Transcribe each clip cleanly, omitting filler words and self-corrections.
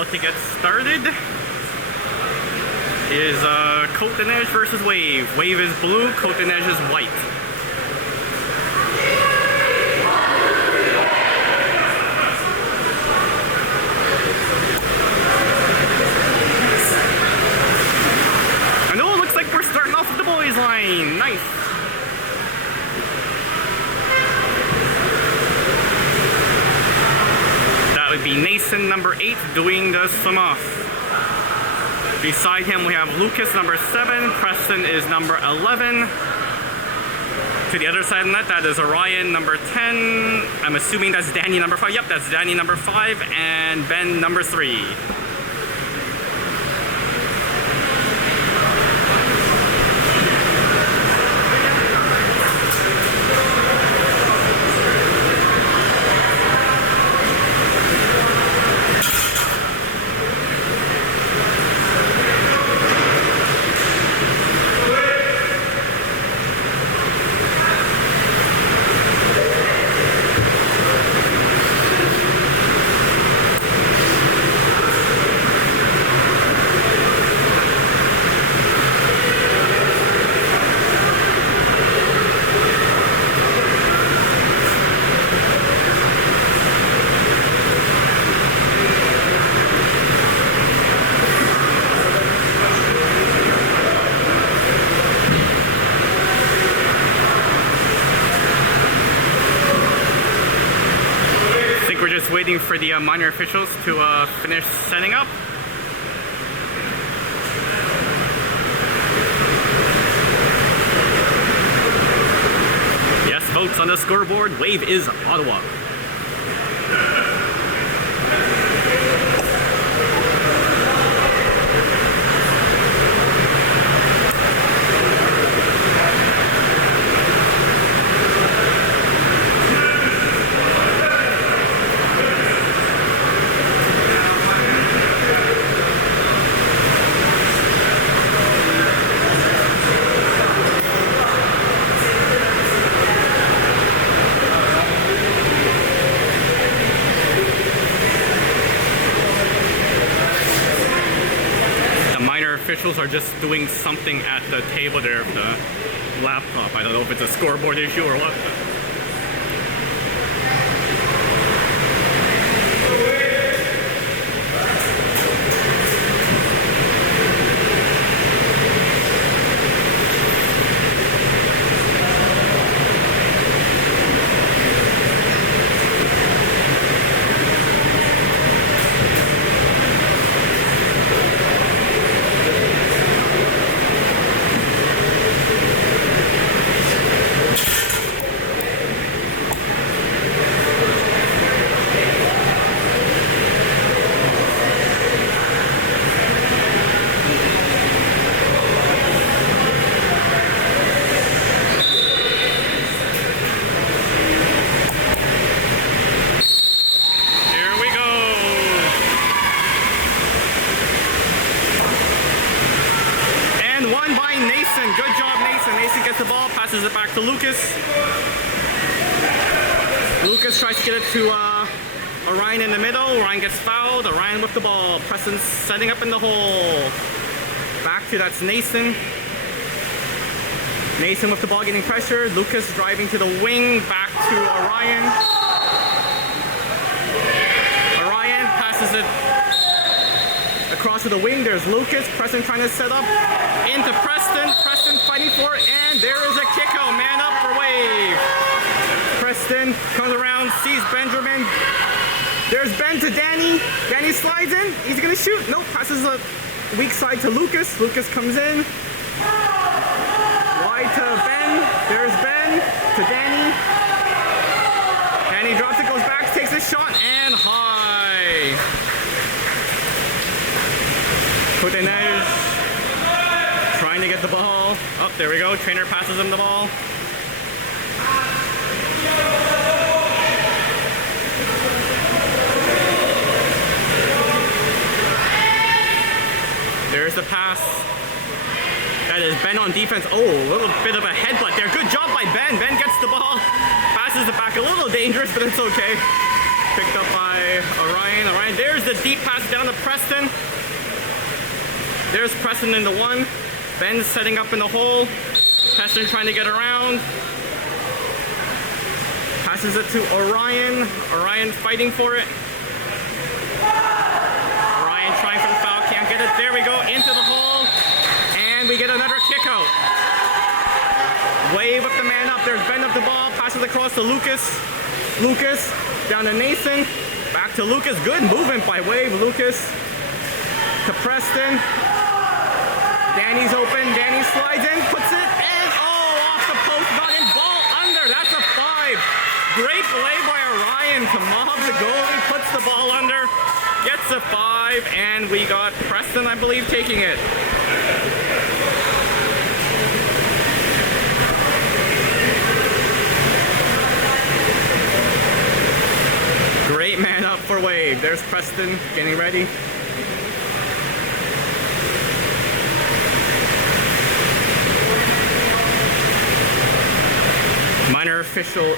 about to get started. Is Coat and Edge versus Wave. Wave is blue, Coat and Edge is white. I know it looks like we're starting off with the boys line. Nice. That would be Nason, number 8, doing the swim off. Beside him we have Lucas, number 7. Preston is number 11. To the other side of that, that is Orion, number 10. I'm assuming that's Danny, number 5. Yep, that's Danny, number 5. And Ben, number 3. We're just waiting for the minor officials to finish setting up. Yes, votes on the scoreboard. Wave is Ottawa. Officials are just doing something at the table there of the laptop. I don't know if it's a scoreboard issue or what. Good job, Nason. Nason gets the ball, passes it back to Lucas. Lucas tries to get it to Orion in the middle. Orion gets fouled. Orion with the ball. Preston's setting up in the hole. Back to that's Nason. Nason with the ball getting pressure. Lucas driving to the wing. Back to Orion. Orion passes it across to the wing. There's Lucas. Preston trying to set up into Preston. Preston fighting for it, and there is a kick out. Man up for Wave. Preston comes around, sees Benjamin. There's Ben to Danny. Danny slides in. He's gonna shoot. Nope. Passes a weak side to Lucas. Lucas comes in. Wide to Ben. There's Ben to Danny. Danny drops it, goes back, takes a shot, and high. Put in edge. Trying to get the ball. Oh, there we go. Trainer passes him the ball. There's the pass. That is Ben on defense. Oh, a little bit of a headbutt there. Good job by Ben. Ben gets the ball. Passes it back. A little dangerous, but it's okay. Picked up by Orion. Orion, there's the deep pass down to Preston. There's Preston in the one. Ben setting up in the hole. Preston trying to get around. Passes it to Orion. Orion fighting for it. Orion trying for the foul, can't get it. There we go, into the hole. And we get another kick out. Wave up the man up. There's Ben up the ball. Passes across to Lucas. Lucas down to Nathan. Back to Lucas. Good movement by Wave. Lucas to Preston. Danny's open. Danny slides in, puts it, and off the post, got in, ball under. That's a 5. Great play by Orion to mob the goalie, puts the ball under, gets a 5, and we got Preston, I believe, taking it. Great man up for Wave. There's Preston getting ready. Minor official,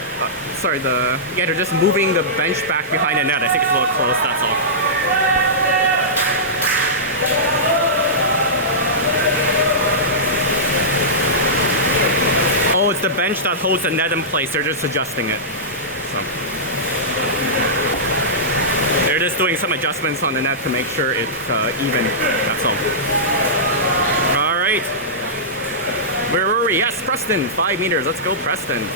they're just moving the bench back behind the net. I think it's a little close, that's all. Oh, it's the bench that holds the net in place. They're just adjusting it. So they're just doing some adjustments on the net to make sure it's even, that's all. All right. Where were we? Yes, Preston, 5 meters. Let's go, Preston.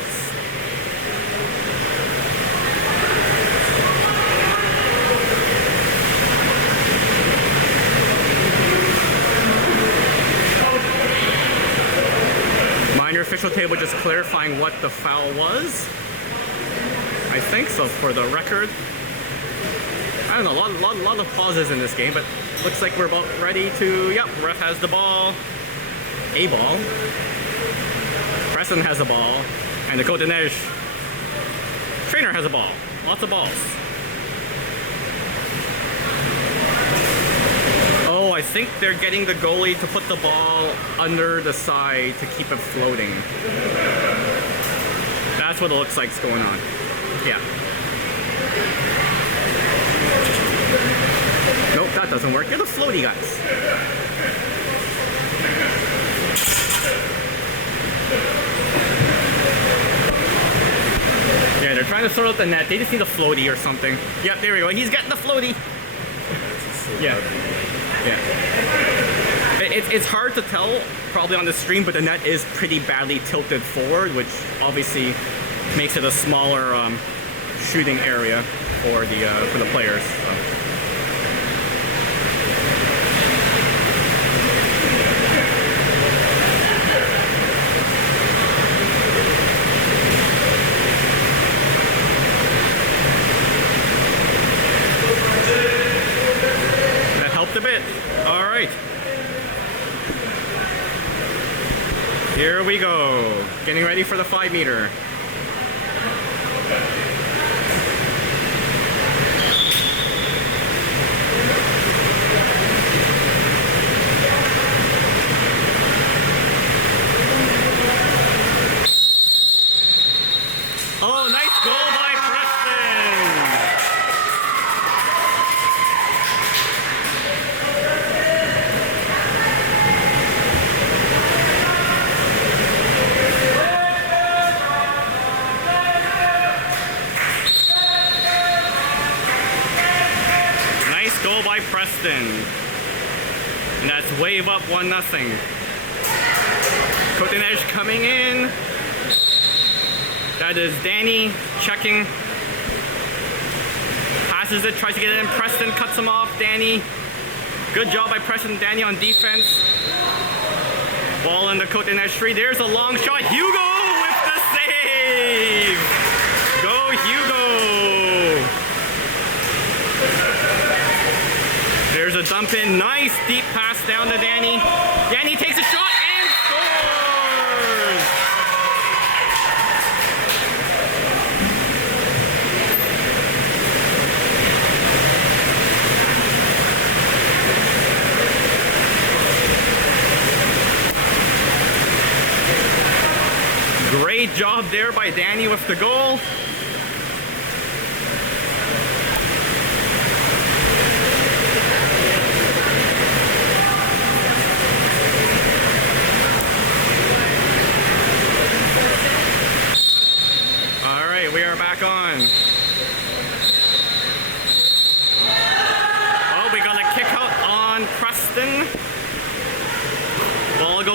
Minor official table just clarifying what the foul was. I think so, for the record. I don't know, a lot of pauses in this game, but looks like we're about ready to, yep, ref has the ball. A ball. Preston has the ball, and the Côte-des-Neiges trainer has a ball. Lots of balls. Oh, I think they're getting the goalie to put the ball under the side to keep it floating. That's what it looks like is going on. Yeah. Nope, that doesn't work. You're the floaty guys. Yeah, they're trying to sort out the net. They just need a floaty or something. Yep, there we go. He's getting the floaty. Yeah. Yeah. It's hard to tell probably on the stream, but the net is pretty badly tilted forward, which obviously makes it a smaller shooting area for the players. So. A bit. All right. Here we go. Getting ready for the 5 meter. Oh, nice goal by Preston. Goal by Preston. And that's Wave up 1-0. Côte-des-Neiges coming in. That is Danny checking. Passes it, tries to get it in. Preston cuts him off. Danny. Good job by Preston and Danny on defense. Ball in the Côte-des-Neiges 3. There's a long shot. Hugo with the save. Go Hugo. There's a dump in. Nice deep pass down to Danny. Danny takes a shot and scores! Great job there by Danny with the goal.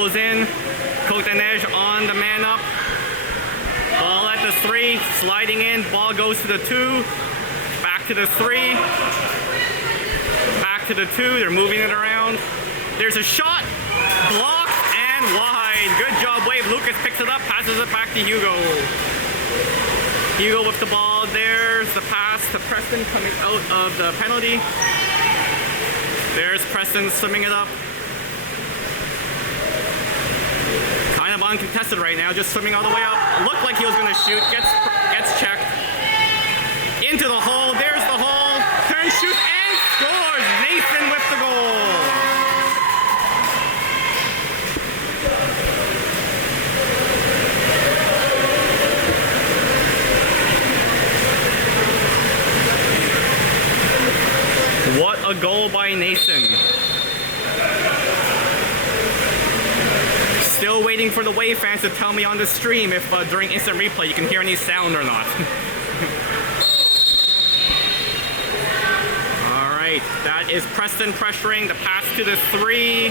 goes in. Cote-Neige on the man up. Ball at the 3, sliding in. Ball goes to the 2. Back to the 3. Back to the 2. They're moving it around. There's a shot. Blocked and wide. Good job, Wave. Lucas picks it up, passes it back to Hugo. Hugo with the ball. There's the pass to Preston coming out of the penalty. There's Preston swimming it up. Kind of uncontested right now, just swimming all the way up. Looked like he was going to shoot. Gets checked. Into the hole. There's the hole. Turns, shoots, and scores. Nathan with the goal. What a goal by Nathan. Still waiting for the Wave fans to tell me on the stream if during instant replay you can hear any sound or not. Alright, that is Preston pressuring the pass to the 3.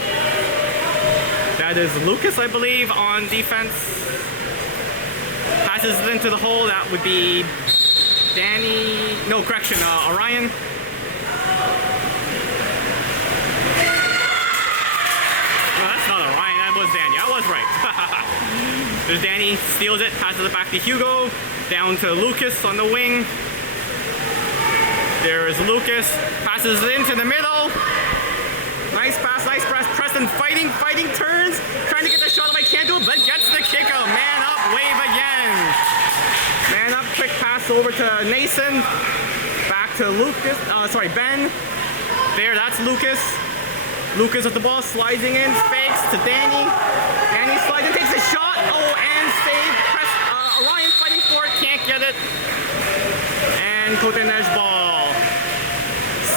That is Lucas, I believe, on defense. Passes it into the hole. That would be Danny. No, correction, Orion. Danny, I was right. There's Danny, steals it, passes it back to Hugo, down to Lucas on the wing. There is Lucas, passes it into the middle. Nice pass, nice press. Preston fighting, turns, trying to get the shot if I can't do it, but gets the kick out. Man up, Wave again. Man up, quick pass over to Nathan. Back to Lucas, Ben. There, that's Lucas. Lucas with the ball, sliding in, fakes to Danny. Danny slides and takes a shot. Oh, and save. Orion fighting for it, can't get it. And Cote-Neige ball.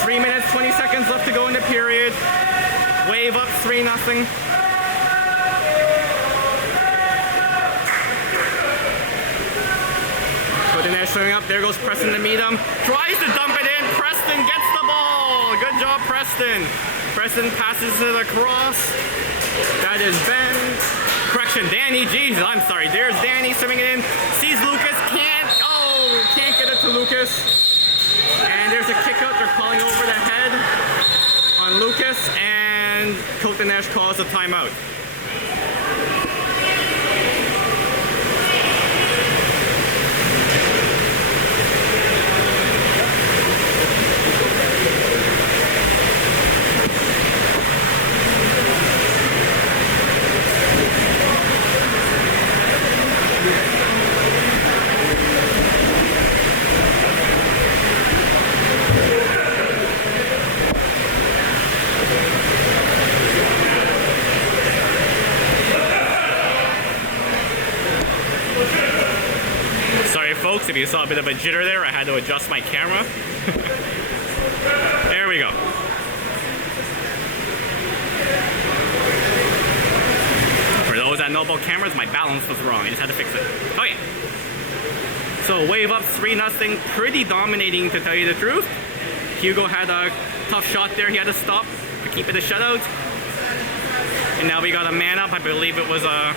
3 minutes, 20 seconds left to go in the period. Wave up 3-0. Cote-Neige showing up. There goes Preston to meet him. Tries to dump it in. Preston gets the ball. Good job, Preston. Preston passes it across. That is Ben. Correction, Danny. Jesus, I'm sorry. There's Danny swimming it in. Sees Lucas. Can't get it to Lucas. And there's a kick out. They're calling over the head on Lucas. And Cote-Neige calls a timeout. Folks, if you saw a bit of a jitter there, I had to adjust my camera. There we go. For those that know about cameras, my balance was wrong. I just had to fix it. Okay. So Wave up 3-0, pretty dominating to tell you the truth. Hugo had a tough shot there. He had to stop to keep it a shutout. And now we got a man up. I believe it was a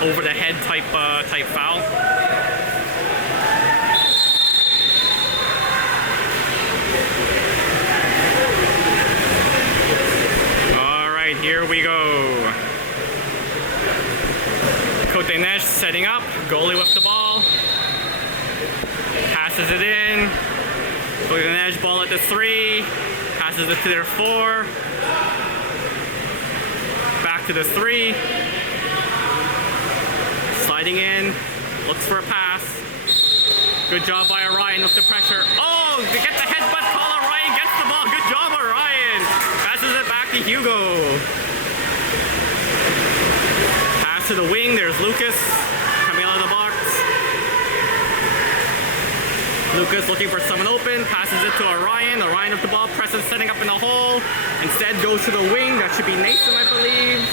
over the head type foul. Here we go. Cote-Neige setting up. Goalie with the ball. Passes it in. Cote-Neige ball at the 3. Passes it to their 4. Back to the 3. Sliding in. Looks for a pass. Good job by Orion with the pressure. Oh, to get the headbutt call. Orion gets the ball. Good job, Orion. Passes it back to Hugo. Pass to the wing. There's Lucas coming out of the box. Lucas looking for someone open. Passes it to Orion. Orion with the ball. Preston setting up in the hole. Instead goes to the wing. That should be Nathan, I believe.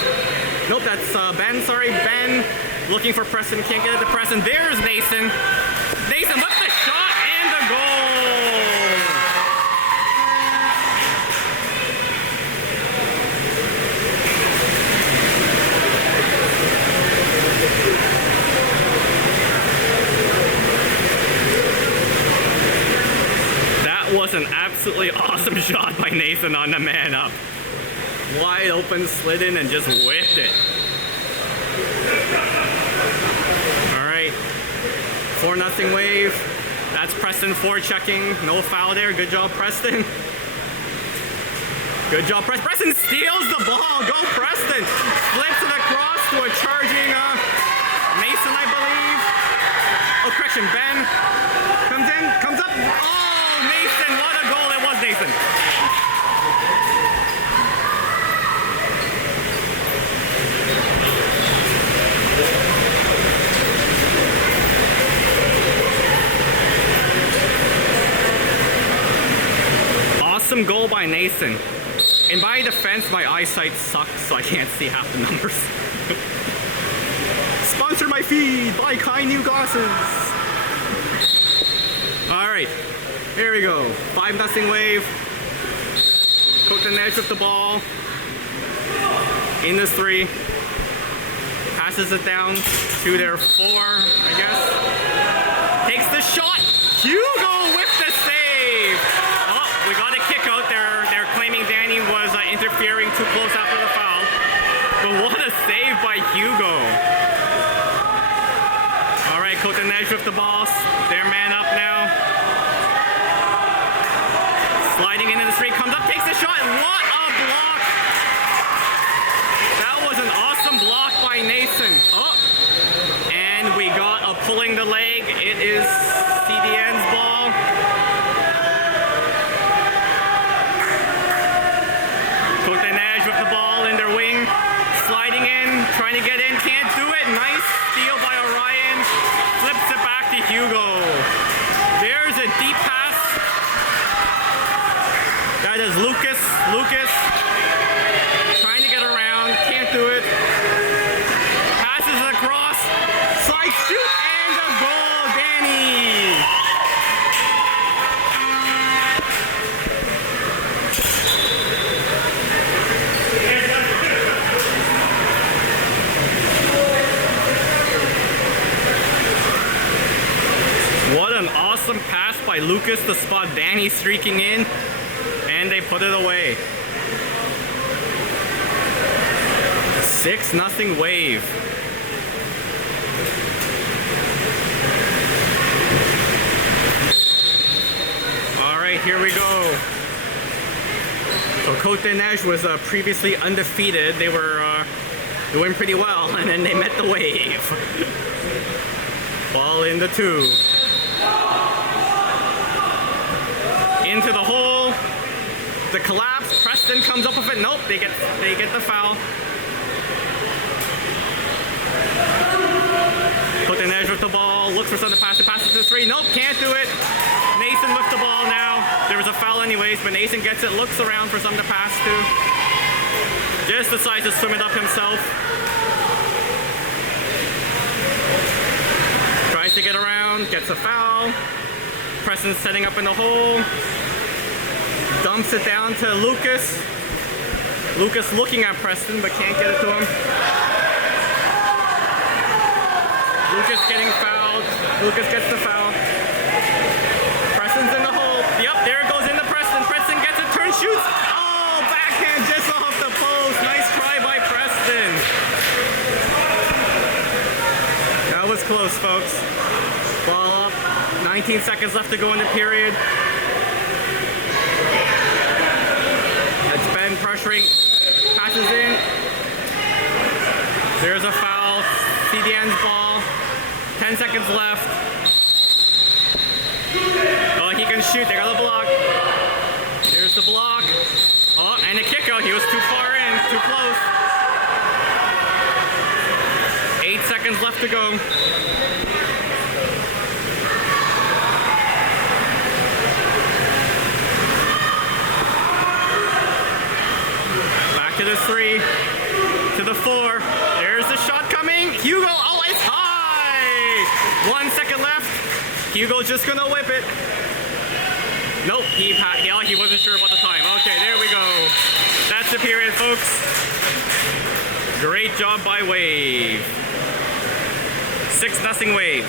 Nope, that's Ben. Sorry, Ben. Looking for Preston. Can't get it to Preston. There's Nathan. Nathan with the shot and the goal. an absolutely awesome shot by Nathan on the man up. Wide open, slid in, and just whipped it. Alright. 4-0 Wave. That's Preston forechecking. No foul there. Good job, Preston. Good job, Preston. Preston steals the ball. Go, Preston. Flips it across to a charging Mason, I believe. Oh, correction. Ben comes in, comes up. Oh, Nathan. What a goal. It was Nathan. Awesome goal by Nathan. In my defense, my eyesight sucks, so I can't see half the numbers. Sponsor my feed! Buy kind new glasses! Alright, here we go. 5-0 Wave. Cooked and Edge with the ball. In this 3. Passes it down to their 4, I guess. Takes the shot. Hugo with the save! Oh, we got a kick out there. They're claiming Danny was interfering too close after the foul. But what a save by Hugo. Alright, Cote and Edge with the ball. Their man up now. Sliding into the street, comes up, takes the shot. What a block! That was an awesome block by Nathan. Oh, and we got a pulling the leg. It is CDN's ball. Cote and Edge with the ball in their wing. Sliding in, trying to get in, can't do it. Nice steal by Orion. Flips it back to Hugo. There's a deep pass. That is Lucas. Lucas trying to get around, can't do it. Passes it across. Slide shoot and a goal, Danny. What an awesome pass by Lucas to spot Danny streaking in. And they put it away. 6-0 Wave. All right, here we go. So Cote and Edge was previously undefeated. They were doing pretty well, and then they met the Wave. Ball in the 2. Into the hole. The collapse, Preston comes up with it. Nope, they get the foul. Cote and Edge with the ball, looks for something to pass. It passes to 3. Nope, can't do it. Nathan with the ball now. There was a foul anyways, but Nathan gets it, looks around for something to pass to. Just decides to swim it up himself. Tries to get around, gets a foul. Preston's setting up in the hole. Dumps it down to Lucas. Lucas looking at Preston, but can't get it to him. Lucas getting fouled. Lucas gets the foul. Preston's in the hole. Yep, there it goes into Preston. Preston gets it, turn, shoots. Oh, backhand just off the post. Nice try by Preston. That was close, folks. Ball up. 19 seconds left to go in the period. Pressuring, passes in. There's a foul. CDN's ball. 10 seconds left. Oh, he can shoot. They got a block. There's the block. Oh, and a kick out. He was too far in. Too close. 8 seconds left to go. To the 3, to the 4. There's the shot coming. Hugo, oh, it's high. 1 second left. Hugo's just gonna whip it. Nope, he wasn't sure about the time. Okay, there we go. That's the period, folks. Great job by Wave. 6-0 Waves.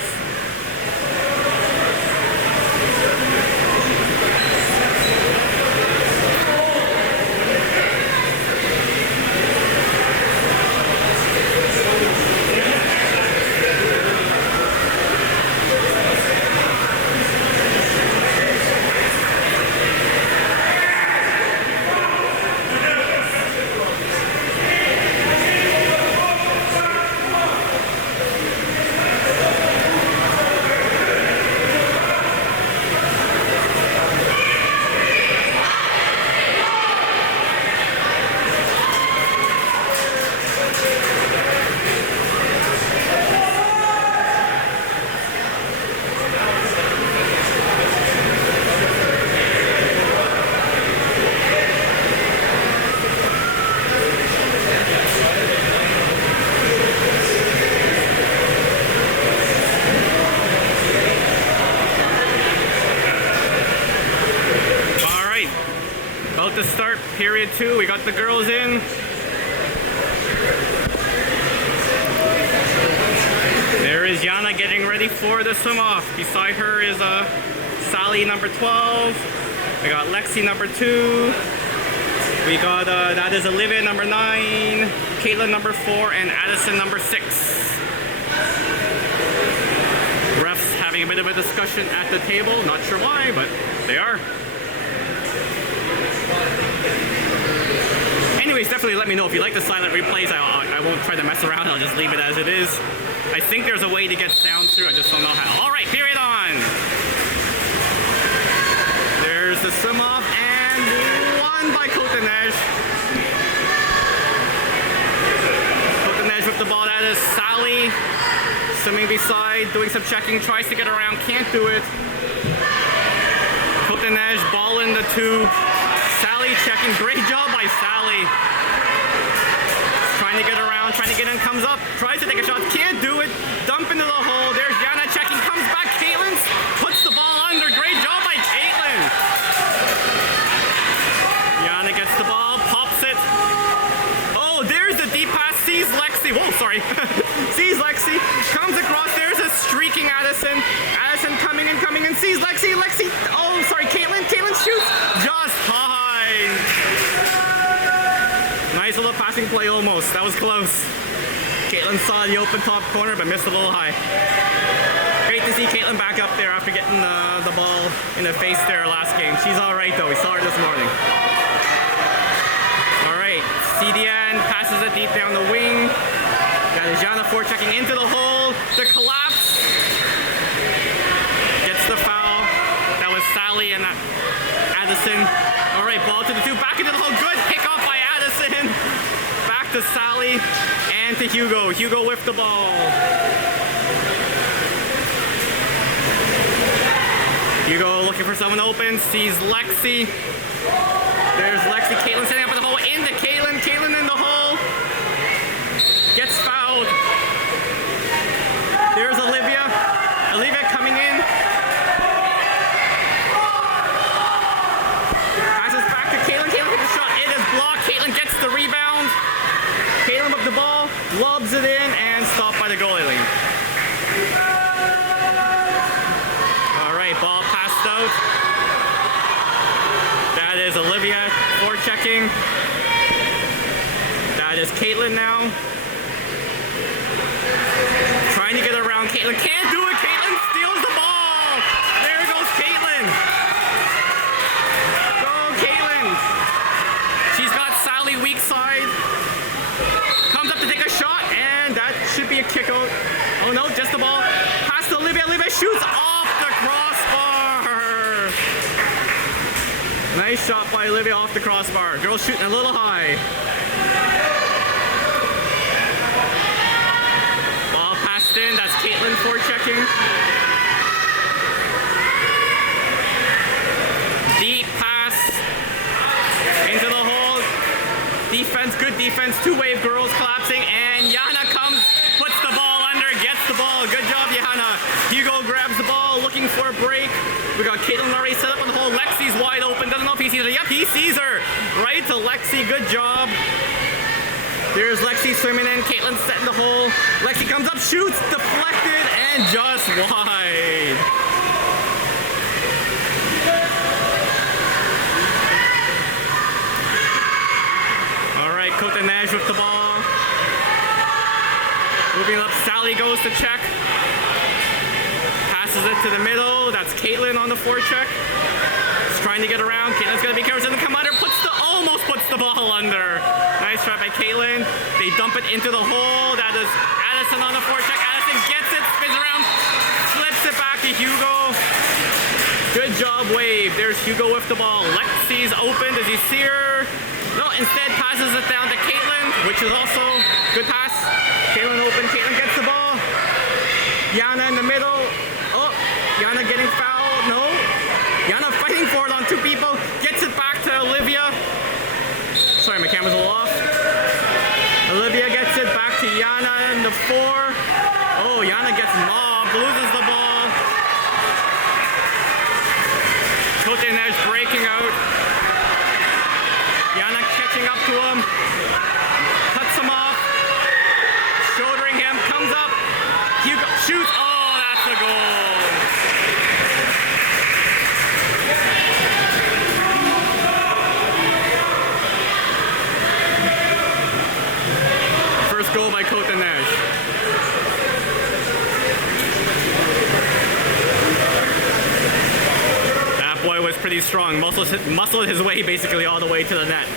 About to start period 2. We got the girls in. There is Yana getting ready for the swim off. Beside her is Sally, number 12. We got Lexi, number 2. We got, that is Olivia, number 9. Caitlin, number 4. And Addison, number 6. Refs having a bit of a discussion at the table. Not sure why, but they are. Anyways, definitely let me know if you like the silent replays. I won't try to mess around. I'll just leave it as it is. I think there's a way to get sound through. I just don't know how. All right, period on. There's the swim off and won by Kotanej. Kotanej with the ball. That is Sally swimming beside, doing some checking, tries to get around, can't do it. Kotanej ball in the tube. Sally checking. Great job by Sally. Trying to get around, trying to get in, comes up, tries to take a shot, can't do it. Dump into the hole. There's Yana checking, comes back. Caitlin puts the ball under. Great job by Caitlin. Yana gets the ball, pops it. Oh, there's the deep pass. Sees Lexi. Whoa, sorry. Sees Lexi. Comes across. There's a streaking Addison. Addison coming in. Sees Lexi. Lexi. Oh, sorry. Caitlin shoots just high. Nice little passing play almost. That was close. Caitlin saw the open top corner but missed a little high. Great to see Caitlin back up there after getting the ball in the face there last game. She's alright though. We saw her this morning. Alright. CDN passes it deep down the wing. That is Yana forechecking into the hole. The collapse. Gets the foul. That was Sally and Addison. Alright, ball to the 2. Back into the hole. Good pick up by Addison. Back to Sally and to Hugo. Hugo with the ball. Hugo looking for someone open. Sees Lexi. There's Lexi. Caitlin setting up in the hole. Into Caitlin. Caitlin in the hole. Gets fouled. There's Olivia. Olivia coming in. Passes back to Caitlin. Caitlin gets the shot. It is blocked. Caitlin gets the rebound. Caitlin with the ball. Lobs it in and stopped by the goalie lane. Alright, ball passed out. That is Olivia forechecking. That is Caitlin now. Trying to get around Caitlin. Can't do it. Caitlin steals the ball. There goes Caitlin. Go Caitlin. She's got Sally weak side. Comes up to take a shot and that should be a kick out. Oh no, just the ball. Pass to Olivia. Olivia shoots off the crossbar. Nice shot by Olivia off the crossbar. Girls shooting a little high. Ball passed in. That's Caitlin forechecking. Deep pass into the hole. Defense, good defense. Two-wave girls collapsing. And Yana comes, puts the ball under, gets the ball. Good job, Yana. Hugo grabs the ball, looking for a break. We got Caitlin already set up on the hole. Lexi's wide open. Doesn't know if he sees her. Yep, he sees her. Right to Lexi. Good job. There's Lexi swimming in. Caitlin setting the hole. Lexi comes up, shoots, deflected, and just wide. All right, Kotanej with the ball. Moving up, Sally goes to check. Passes it to the middle. That's Caitlin on the forecheck. She's trying to get around. Caitlin's gonna be careful. Doesn't come under. Almost puts the ball under. Nice try by Caitlin. They dump it into the hole. That is Addison on the forecheck. Addison gets it, spins around, flips it back to Hugo. Good job, Wave. There's Hugo with the ball. Lexi's open. Does he see her? No, instead passes it down to Caitlin, which is also good pass. Caitlin open. Caitlin gets the ball. Yana in the middle. Oh, Yana getting fouled. No. Yana fighting for it on 2 people. Gets it back to Olivia. Sorry, my camera's a little off. Olivia gets it back to Yana in the 4. Oh, Yana gets mobbed, loses the ball. Kotanej breaking out. talk to him. Cuts him off. Shouldering him. Comes up. Hugo shoots. Oh, that's a goal. First goal by Cote-Neige. That boy was pretty strong. Muscled his way basically all the way to the net.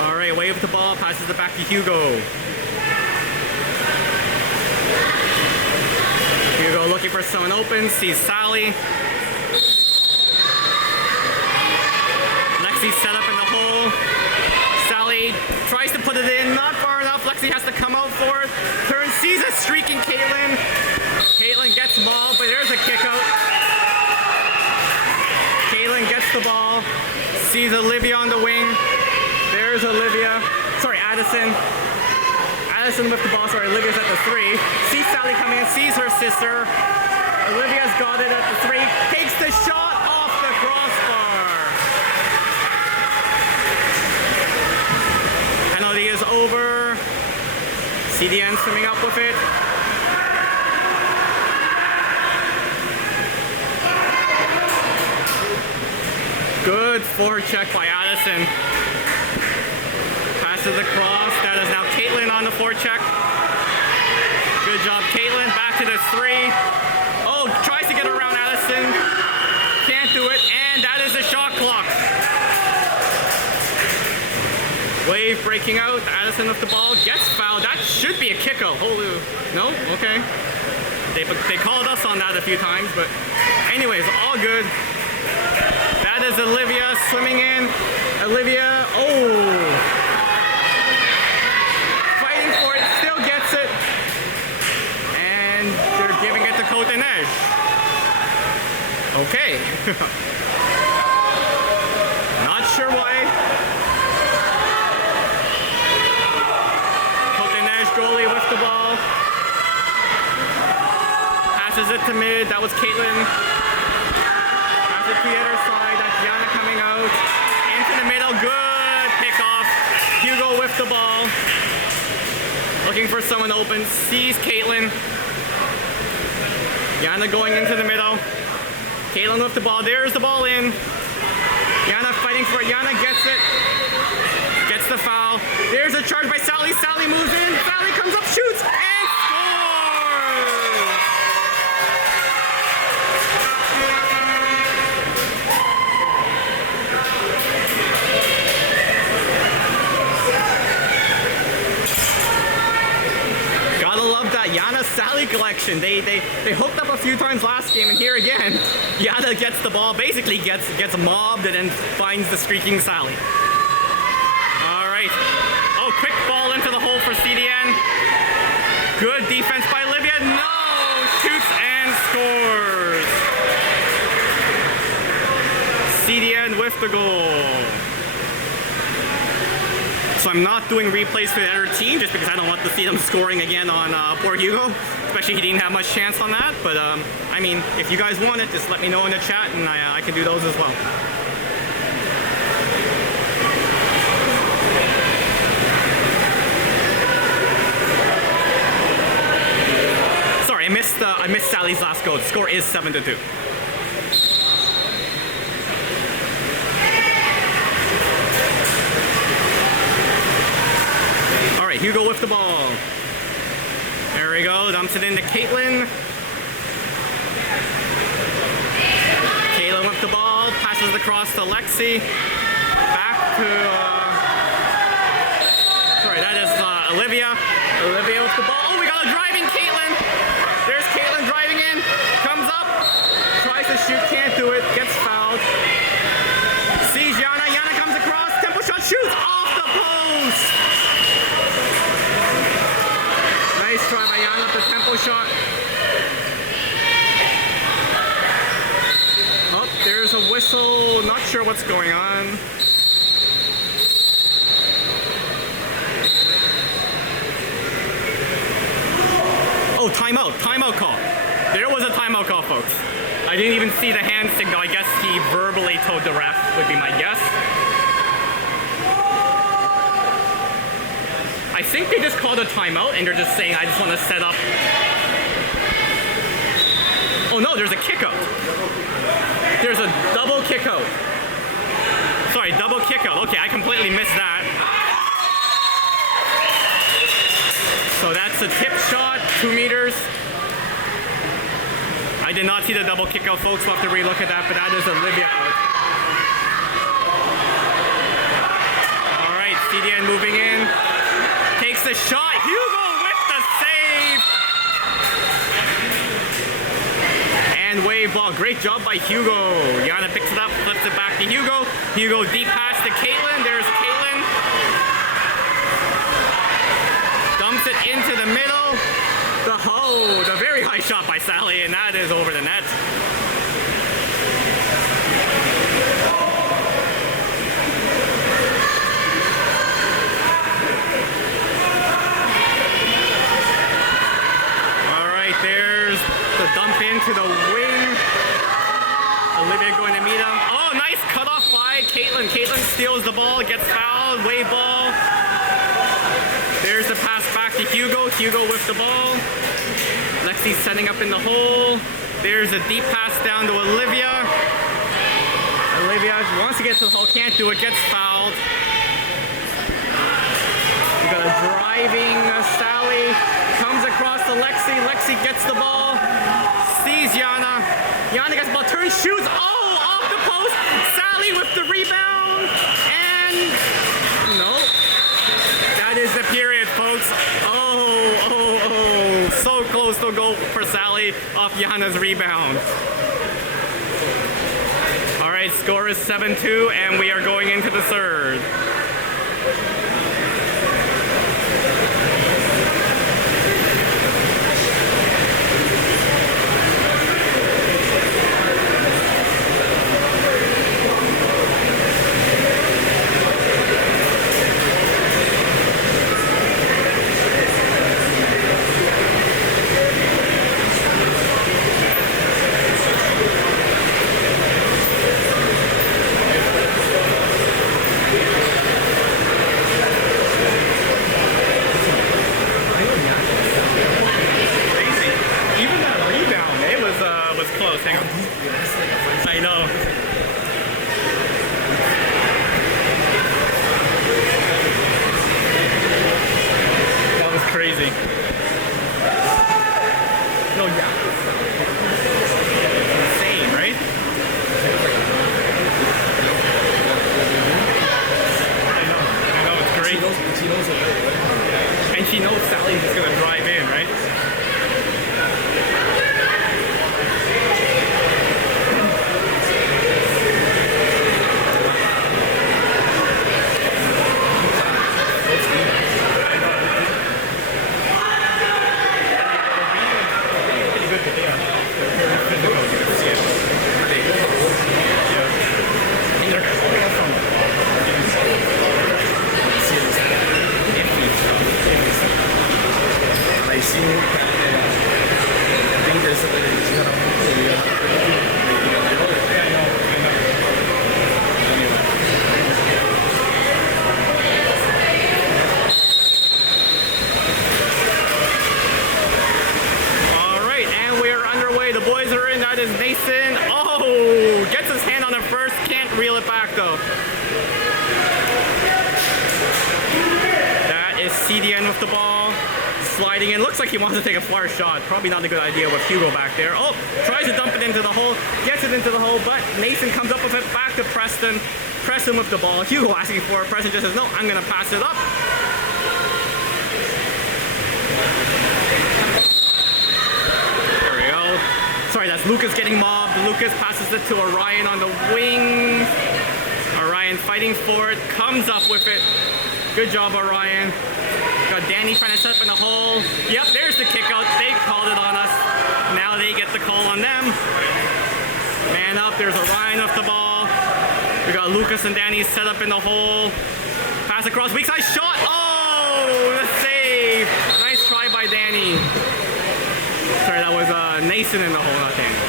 Alright, wave the ball, passes it back to Hugo. Hugo looking for someone open, sees Sally. Lexi set up in the hole. Sally tries to put it in, not far enough. Lexi has to come out for it. Turns, sees a streaking Caitlin. Caitlin gets mauled, but there's a kick out. Caitlin gets the ball, sees Olivia on the wing. There's Olivia. Sorry, Addison. Addison with the ball. Sorry, Olivia's at the 3. Sees Sally coming in, sees her sister. Olivia's got it at the 3. Takes the shot off the crossbar. Penalty is over. CDN swimming up with it. Good forecheck by Addison. Passes across. That is now Caitlin on the forecheck. Good job, Caitlin. Back to the 3. Oh, tries to get around Addison. Can't do it. And that is the shot clock. Wave breaking out. Addison with the ball. Gets fouled. That should be a kick out. Holy. No? Okay. They called us on that a few times, but anyways, all good. That is Olivia swimming in. Olivia, oh! Fighting for it, still gets it. And they're giving it to Cote-Neige. Okay. Not sure why. Cote-Neige goalie with the ball. Passes it to mid, that was Caitlin. Passes it to the other side. Yana coming out, into the middle, good pickoff. Hugo with the ball, looking for someone open, sees Caitlin. Yana going into the middle. Caitlin with the ball, there's the ball in. Yana fighting for it, Yana gets it. Gets the foul. There's a charge by Sally, Sally moves in, Sally comes up, shoots, and scores! Yana Sally collection. They hooked up a few times last game, and here again, Yana gets the ball, basically gets mobbed, and then finds the streaking Sally. All right. Oh, quick ball into the hole for CDN. Good defense by Olivia. No, shoots and scores. CDN with the goal. So I'm not doing replays for the other team just because I don't want to see them scoring again on poor Hugo. Especially he didn't have much chance on that. But I mean, if you guys want it, just let me know in the chat and I can do those as well. Sorry, I missed Sally's last goal. The score is 7-2. Hugo with the ball. There we go. Dumps it into Caitlin. Caitlin with the ball. Passes across to Lexi. Back to... sorry, that is Olivia. Olivia with the ball. Oh, we got a driving Caitlin. There's Caitlin driving in. Comes up. Tries to shoot. Can't do it. Gets fouled. Sees Yana. Yana comes across. Tempo shot. Shoots off the post. Nice try by Yana, the tempo shot. Oh, there's a whistle. Not sure what's going on. call, folks. I didn't even see the hand signal. I guess he verbally told the ref, would be my guess. I think they just called a timeout and they're just saying, I just want to set up. Oh no, there's a kick out. There's a double kick out. Sorry, double kick out. Okay, I completely missed that. So that's a tip shot, 2 meters. I did not see the double kick out, folks. We'll have to relook at that, but that is Olivia out. All right, CDN moving in. Takes the shot. Hugo with the save. And wave ball. Great job by Hugo. Yana picks it up, flips it back to Hugo. Hugo deep pass to Caitlin. There's Caitlin. Dumps it into the middle. The very high shot by Sally, and that is over the net. All right, there's the dump into the wing. Olivia going to meet him. Oh, nice cutoff by Caitlin. Caitlin steals the ball, gets fouled, wave ball. There's the pass back to Hugo. Hugo with the ball. Lexi's setting up in the hole. There's a deep pass down to Olivia. Olivia wants to get to the hole, can't do it, gets fouled. We got a driving Sally. Comes across to Lexi. Lexi gets the ball. Sees Yana. Yana gets the ball, turns, shoots. Oh, off the post. Sally with the rebound. And no. That is the period, folks. Oh, so close to go for Sally off Yana's rebound. All right, score is 7-2, and we are going into the third. I know. That was crazy. No, yeah. Insane, right? I know, it's great. She knows it, right? And she knows Sally's just gonna drive in, right? CDN with the ball, sliding in. Looks like he wants to take a far shot. Probably not a good idea with Hugo back there. Oh, tries to dump it into the hole, gets it into the hole, but Mason comes up with it back to Preston. Preston with the ball. Hugo asking for it. Preston just says, no, I'm going to pass it up. There we go. Sorry, that's Lucas getting mobbed. Lucas passes it to Orion on the wing. Orion fighting for it, comes up with it. Good job, Orion. Got Danny trying to set up in the hole. Yep, there's the kick out. They called it on us. Now they get the call on them. Man up, there's Orion with the ball. We got Lucas and Danny set up in the hole. Pass across, weak side shot. Oh, the save. Nice try by Danny. Sorry, that was Nathan in the hole, not Danny.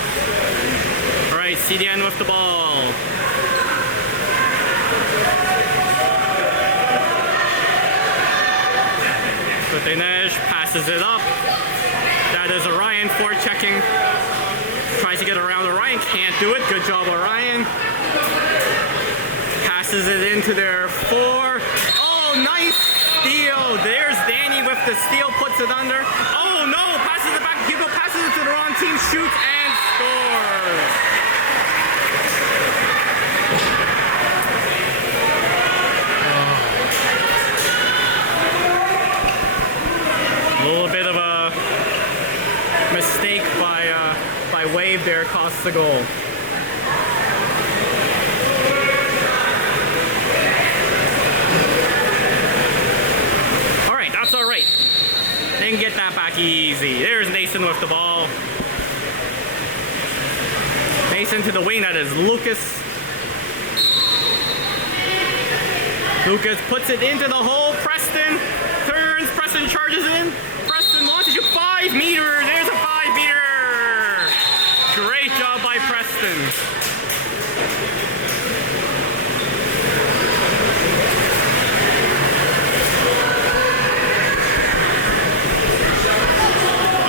CDN with the ball. Dinesh passes it up. That is Orion forechecking. Tries to get around Orion, can't do it. Good job, Orion. Passes it into their 4. Oh, nice steal. There's Danny with the steal, puts it under. Oh no, passes it back. Hugo passes it to the wrong team, shoots and scores. A little bit of a mistake by Wave there, costs the goal. Alright, that's alright. They can get that back easy. There's Nason with the ball. Nason to the wing, that is Lucas. Lucas puts it into the hole, Preston turns, Preston charges in. Preston launches you 5 meters. There's a 5 meter. Great job by Preston.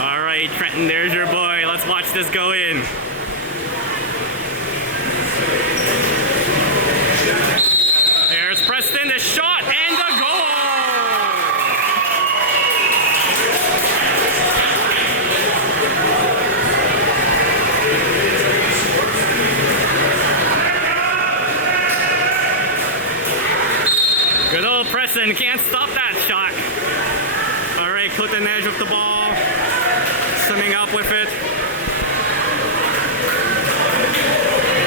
All right, Trenton, there's your boy. Let's watch this go in. There's Preston, the shot and the goal. Good old Preston, can't stop that shot. All right, Clinton Edge with the ball, swimming up with it.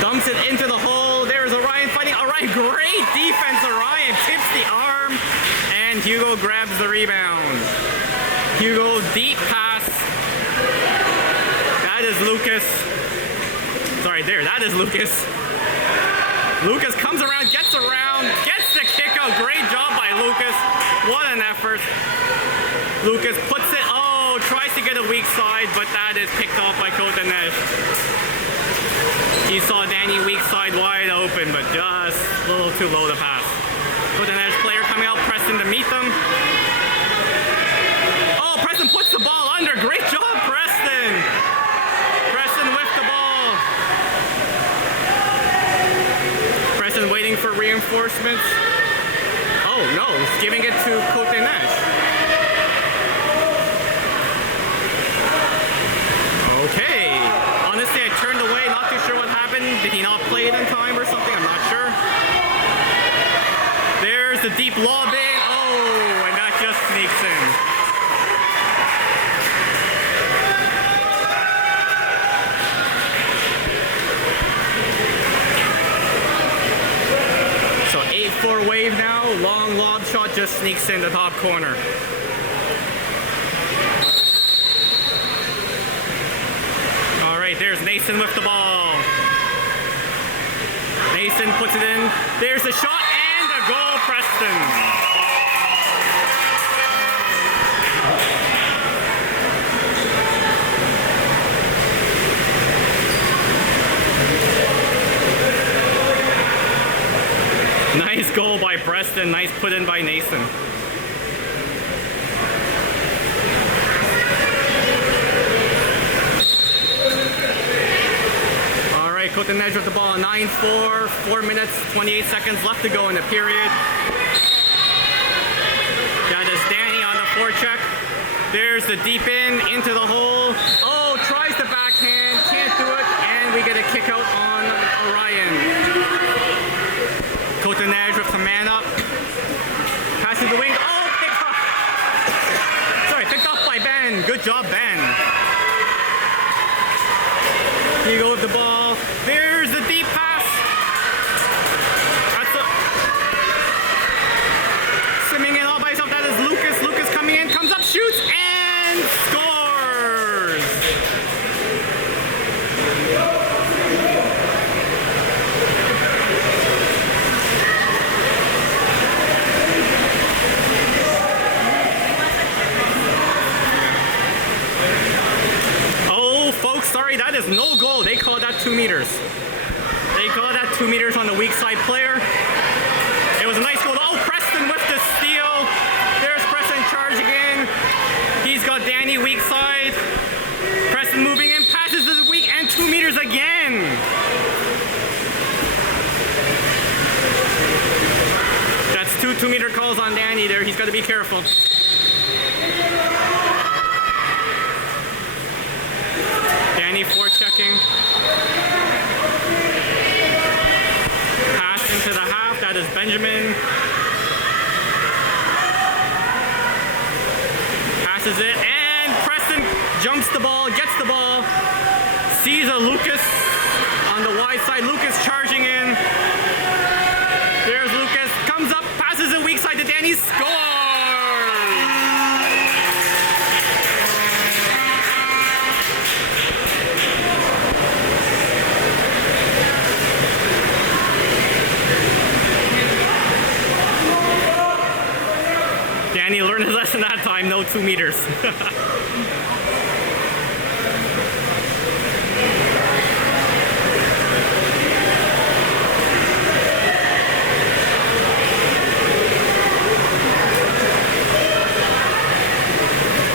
Dumps it into the hole. There's Orion fighting. Orion, great defense. Orion tips the arm, and Hugo grabs the rebound. Hugo, deep pass. That is Lucas. Sorry, there, that is Lucas. Lucas comes around, gets the kick out. Great job by Lucas. What an effort. Lucas puts it, tries to get a weak side, but that is picked off by Kotanesh. He saw Danny weak side wide open, but just a little too low to pass. Kotanesh player coming out, Preston to meet them. Oh, Preston puts the ball under. Great job, Preston. Preston with the ball. Preston waiting for reinforcements. Oh no, he's giving it to Kotanesh. Okay. Honestly, I turned away, not too sure what happened. Did he not play it in time or something? I'm not sure. There's the deep lobbing. Oh, and that just sneaks in. So 8-4 Wave now. Long lob shot just sneaks in the top corner. There's Nason with the ball. Nason puts it in. There's the shot and a goal, Preston. Nice goal by Preston. Nice put in by Nason. Clinton Edge with the ball, 9-4, 4 minutes, 28 seconds left to go in the period. That is Danny on the forecheck. There's the deep into the hole. Oh, tries the backhand, can't do it, and we get a kick out on Orion. Clinton Edge with the man up. Passes the wing. Oh, picked up. Sorry, picked up by Ben. Good job, Ben. Here you go with the ball. There's the deep pass. That's swimming in all by himself. That is Lucas. Lucas coming in, comes up, shoots, and scores. Oh, folks, sorry, that is no goal. They call that 2 meters. 2 meters on the weak side player. It was a nice goal. Oh, Preston with the steal. There's Preston charging in. He's got Danny weak side. Preston moving in, passes his weak, and 2 meters again. That's two 2-meter calls on Danny there. He's got to be careful. Danny forechecking. Pass into the half. That is Benjamin. Passes it, and Preston jumps the ball, gets the ball, sees a Lucas on the wide side. Lucas charging in. There's Lucas, comes up, passes it weak side to Danny, scores! Danny learned his lesson that time, no 2 meters.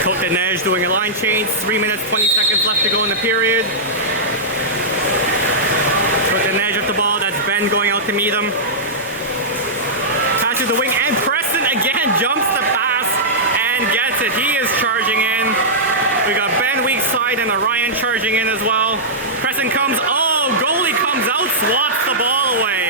Cote doing a line change, 3 minutes, 20 seconds left to go in the period. Cote with the ball, that's Ben going out to meet him. Passes the wing, and Preston again jumps the pass and gets it. He is charging in. We got Ben weak side and Orion charging in as well. Preston comes, oh, goalie comes out, swats the ball away.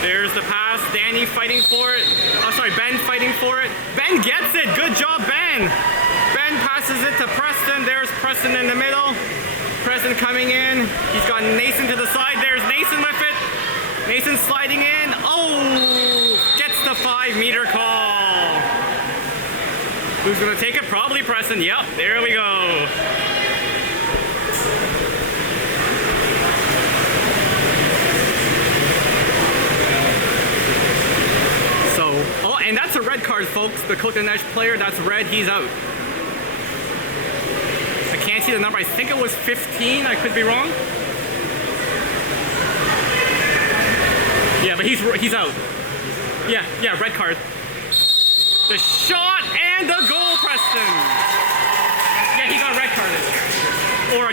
There's the pass, Danny fighting for it. Oh, sorry, Ben fighting for it. Ben gets it, good job, Ben. Ben passes it to Preston. There's Preston in the middle. Preston coming in. He's got Nathan to the side. There's Nathan with it. Nathan sliding in. Oh, gets the 5-meter call. Who's going to take it? Probably Preston. Yep, there we go. So, oh, and that's a red card, folks. The Cote player, that's red. He's out. Can't see the number. I think it was 15. I could be wrong. Yeah, but he's out. Yeah, red card. The shot and the goal, Preston. Yeah, he got red carded. Or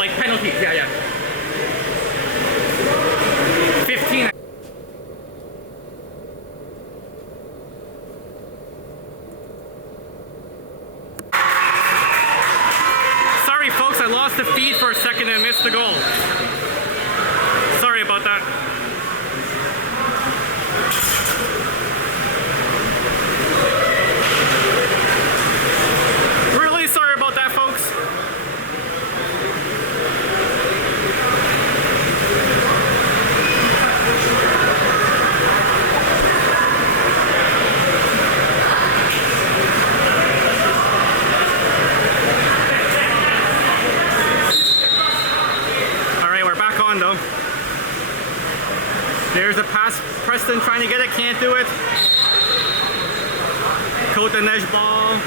like penalties. Yeah. 15. I lost the feed for a second and missed the goal. Sorry about that. Really sorry about that, folks. There's a pass, Preston trying to get it, can't do it. Cote ball.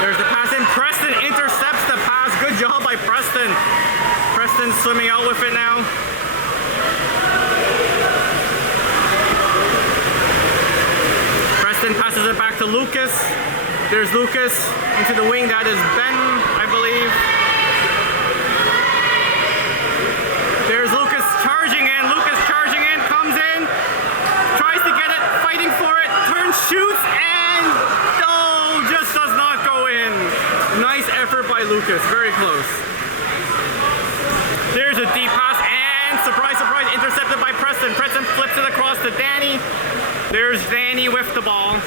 There's the pass in, Preston intercepts the pass. Good job by Preston. Preston swimming out with it now. Preston passes it back to Lucas. There's Lucas into the wing, that is Ben, I believe. There's Lucas charging in. Lucas charging in, comes in, tries to get it, fighting for it, turns, shoots, and oh, just does not go in. Nice effort by Lucas, very close. There's a deep pass, and surprise, surprise, intercepted by Preston. Preston flips it across to Danny. There's Danny with the ball.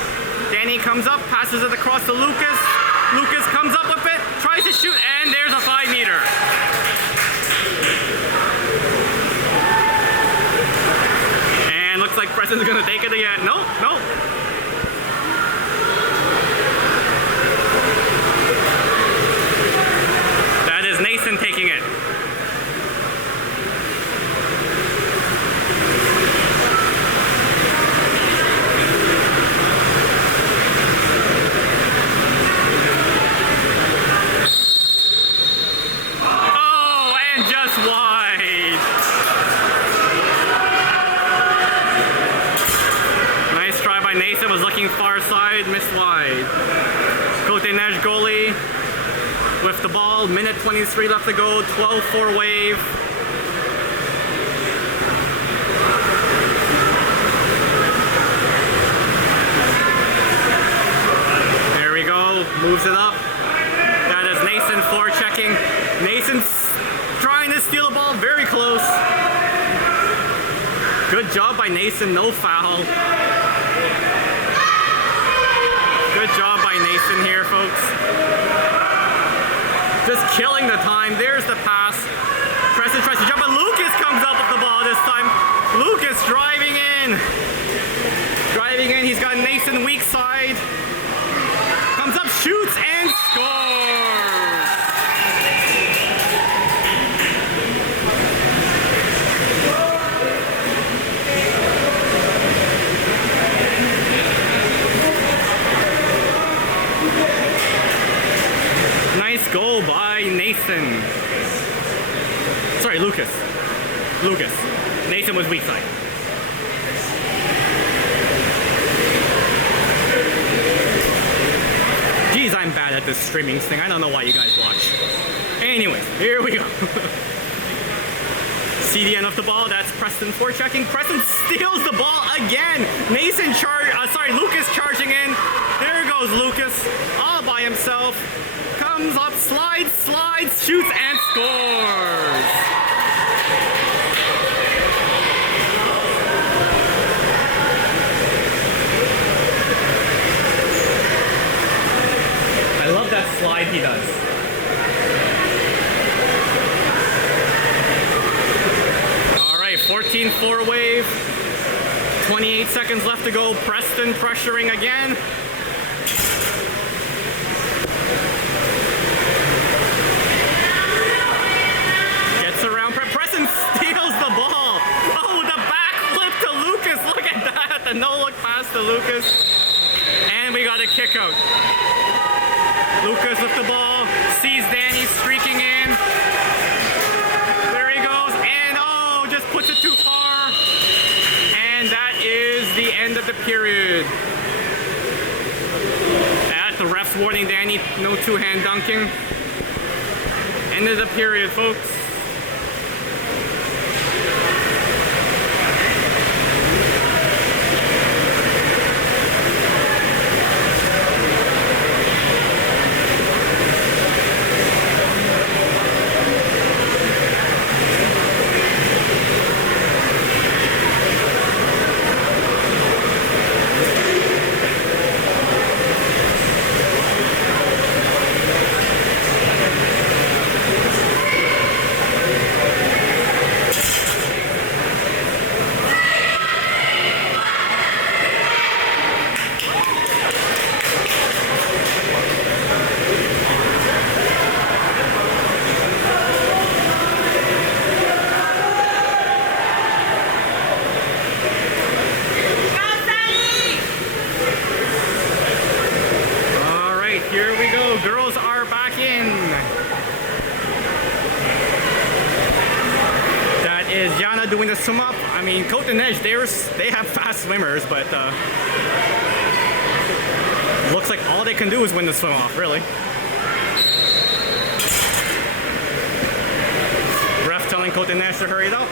Danny comes up, passes it across to Lucas. Lucas comes up with it, tries to shoot, and there's a 5-meter. Looks like Preston's gonna take it again. No. That is Nathan taking it. wide, missed wide. Côte-des-Neiges goalie with the ball, minute 23 left to go, 12-4 wave. There we go, moves it up. That is Nathan forechecking. Nathan's trying to steal the ball, very close. Good job by Nathan, no foul. Good job by Nathan here, folks. Just killing the time. There's the pass. Preston tries to jump, but Lucas comes up with the ball this time. Lucas driving in. Driving in, he's got Nathan weak side. Comes up, shoots, and scores! Nice goal by Nathan. Sorry, Lucas. Nathan was weak side. Geez, I'm bad at this streaming thing. I don't know why you guys watch. Anyways, here we go. CDN off the ball. That's Preston forechecking. Preston steals the ball again. Lucas charging in. There goes Lucas, all by himself. Comes up, slides, shoots, and scores. I love that slide he does. All right, 14-4 wave. 28 seconds left to go. Preston pressuring again. Gets around. Preston steals the ball. Oh, the backflip to Lucas. Look at that. The no-look pass to Lucas. And we got a kick out. Lucas with the ball, sees Danny streaking in. There he goes, and oh, just puts it too far. And that is the end of the period. At the ref's warning Danny, no two-hand dunking. End of the period, folks. Here we go. Girls are back in. That is Jana doing the swim up. I mean, Côte-des-Neiges, they have fast swimmers, but looks like all they can do is win the swim off, really. Ref telling Côte-des-Neiges to hurry it up.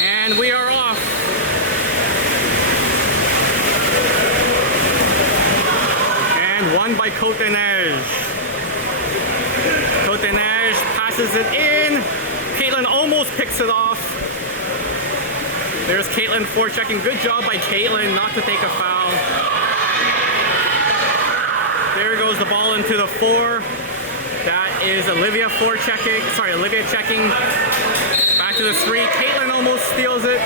And we are off. Won by Côte-des-Neiges. Côte-des-Neiges passes it in. Caitlin almost picks it off. There's Caitlin forechecking. Good job by Caitlin not to take a foul. There goes the ball into the 4. That is Olivia forechecking. Olivia checking. Back to the 3. Caitlin almost steals it.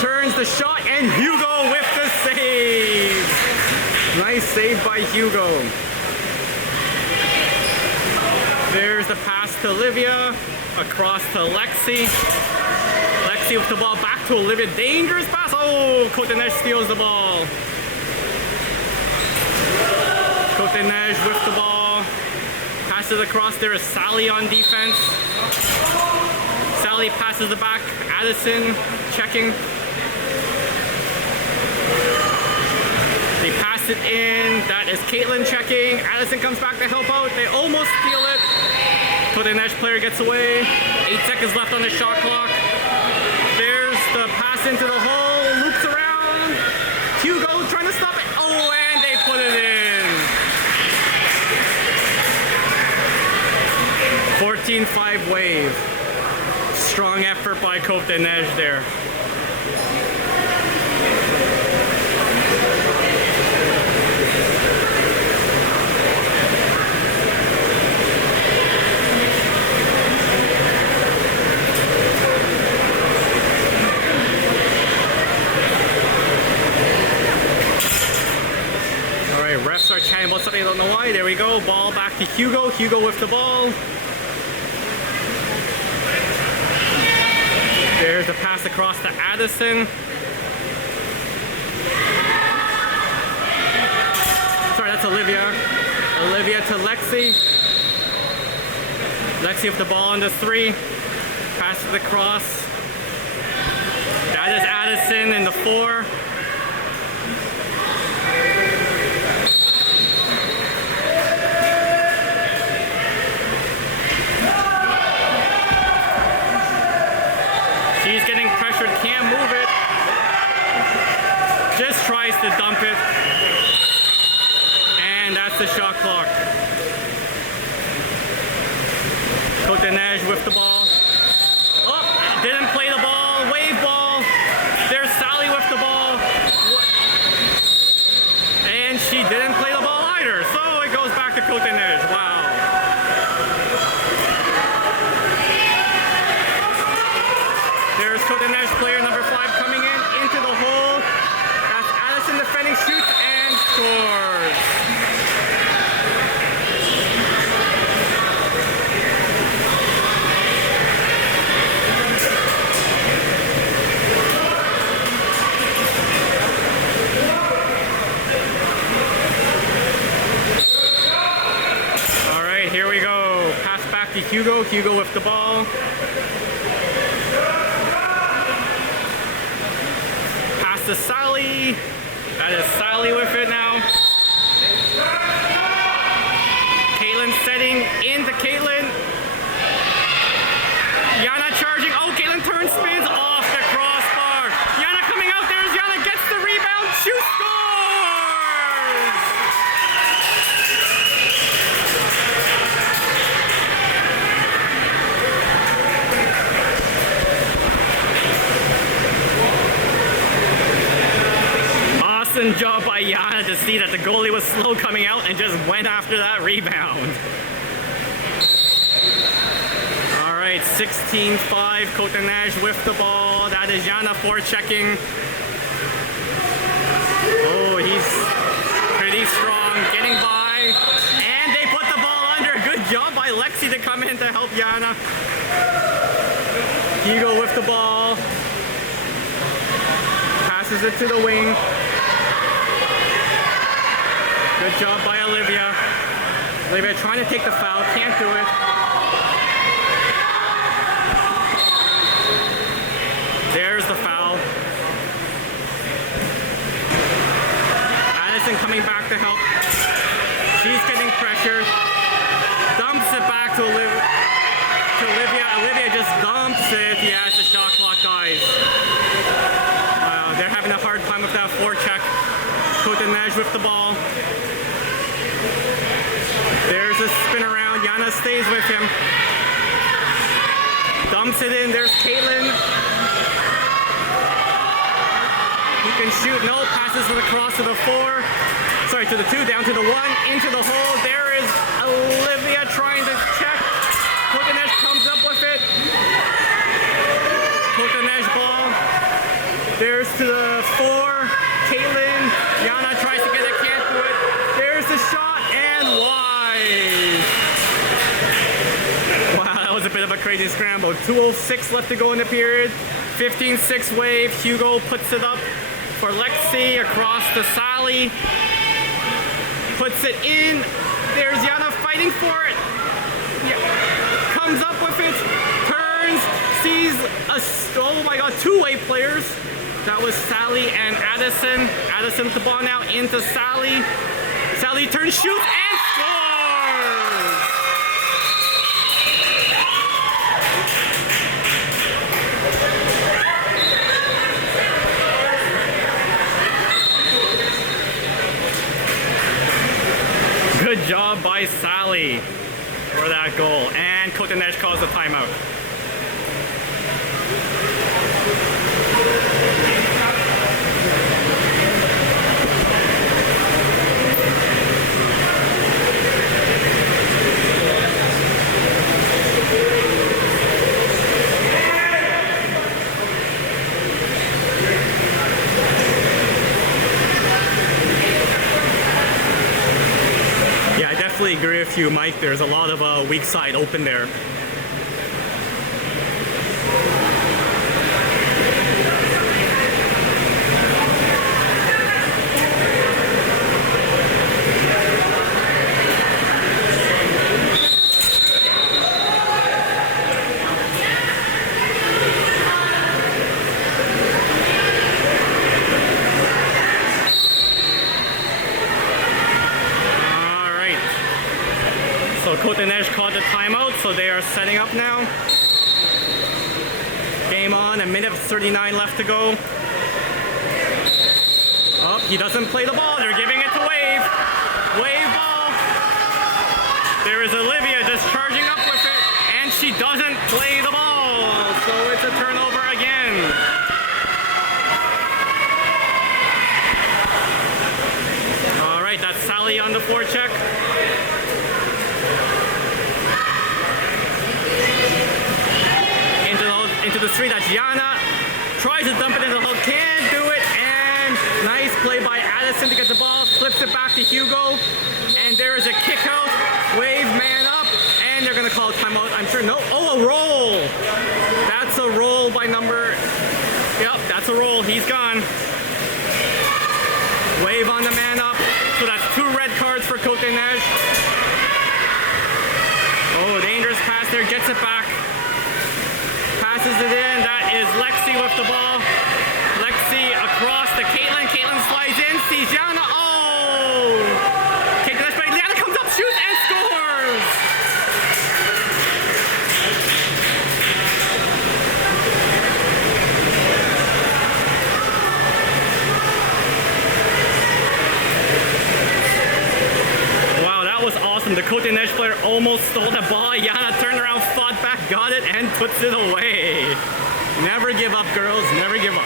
Turns the shot, and Hugo with the save. Nice save by Hugo. There's the pass to Olivia. Across to Lexi. Lexi with the ball back to Olivia. Dangerous pass. Oh, Côte-des-Neiges steals the ball. Côte-des-Neiges with the ball. Passes across. There is Sally on defense. Sally passes the back. Addison checking. They pass it in. That is Caitlin checking. Addison comes back to help out. They almost steal it. Côte-des-Neiges player gets away. 8 seconds left on the shot clock. There's the pass into the hole. Loops around. Hugo trying to stop it. Oh, and they put it in. 14-5 Wave. Strong effort by Côte-des-Neiges there. Refs are chatting about something, I don't know why. There we go. Ball back to Hugo. Hugo with the ball. There's the pass across to Addison. Sorry, that's Olivia. Olivia to Lexi. Lexi with the ball on the 3. Passes across. That is Addison in the 4. She's getting pressured, can't move it. Just tries to dump it. And that's the shot clock. Côte-des-Neiges with the ball. Oh, didn't play the ball. Wave ball. There's Sally with the ball. And she didn't play the ball either. So it goes back to Côte-des-Neiges. Wow. There's Côte-des-Neiges player number 5 coming into the hole. That's Addison defending, shoots and scores. All right, here we go. Pass back to Hugo. Hugo with the ball. To Sally. That is Sally with it now. Caitlin setting into Caitlin. Yana charging. Oh, Caitlin turns, spins off the crossbar. Yana coming out. There's Yana, gets the rebound. Shoots, scores! Awesome job by Yana to see that the goalie was slow coming out and just went after that rebound. All right, 16-5, Côte-des-Neiges with the ball. That is Yana forechecking. Oh, he's pretty strong, getting by. And they put the ball under. Good job by Lexi to come in to help Yana. Hugo with the ball. Passes it to the wing. Good job by Olivia. Olivia trying to take the foul, can't do it. There's the foul. Addison coming back to help. She's getting pressured. Dumps it back to Olivia. Olivia just dumps it. Yes, the shot clock dies. Wow, they're having a hard time with that forecheck. Côte-des-Neiges with the ball. There's a spin around. Yana stays with him. Dumps it in. There's Caitlin. He can shoot. No. Passes it across to the 4. Sorry, to the 2. Down to the 1. Into the hole. There is Olivia trying to check. Côte-des-Neiges comes up with it. Côte-des-Neiges ball. There's to the 4. Caitlin. Yana tries to get it. Can't do it. There's the shot. And wide. Wow, that was a bit of a crazy scramble. 2:06 left to go in the period. 15-6 Wave. Hugo puts it up for Lexi across to Sally. Puts it in. There's Yana fighting for it. Yeah. Comes up with it. Turns. sees oh my god, two-way players. That was Sally and Addison. Addison with the ball now into Sally. Sally turns, shoots, and scores! Good job by Sally for that goal. And Kotenej calls the timeout. I agree with you, Mike. There's a lot of weak side open there. Kotenej called the timeout, so they are setting up now. Game on, a minute 39 left to go. Oh, he doesn't play the ball. They're giving it to Wave. Wave ball. There is Olivia just charging up with it, and she doesn't play the ball. So it's a turnover again. All right, that's Sally on the forecheck. Into the street, that's Yana. Tries to dump it into the hook, can't do it, and nice play by Addison to get the ball, flips it back to Hugo, and there is a kick out. Wave man up, and they're gonna call a timeout, I'm sure. No, oh, a roll. That's a roll by number, yep, that's a roll, he's gone. Wave on the man up, so that's 2 red cards for Kotenej. Oh, dangerous pass there, gets it back. Passes it in, that is Lexi with the ball. Lexi across to Caitlin. Caitlin slides in, sees Yana. Oh! Caitlin, Yana comes up, shoots, and scores! Wow, that was awesome. The Kotenej player almost stole the ball. Yana turned around, fought back, got it, and puts it away. Never give up, girls. Never give up.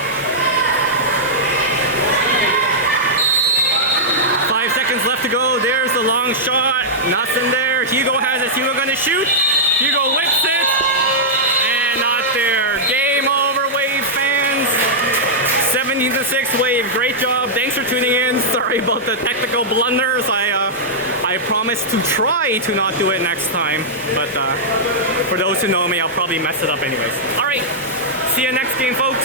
5 seconds left to go. There's the long shot. Nothing there. Hugo has it. Hugo gonna shoot. Hugo whips it. And not there. Game over, Wave fans. 17-6, Wave. Great job. Thanks for tuning in. Sorry about the technical blunders. I promise to try to not do it next time, but for those who know me, I'll probably mess it up anyways. All right, see you next game, folks.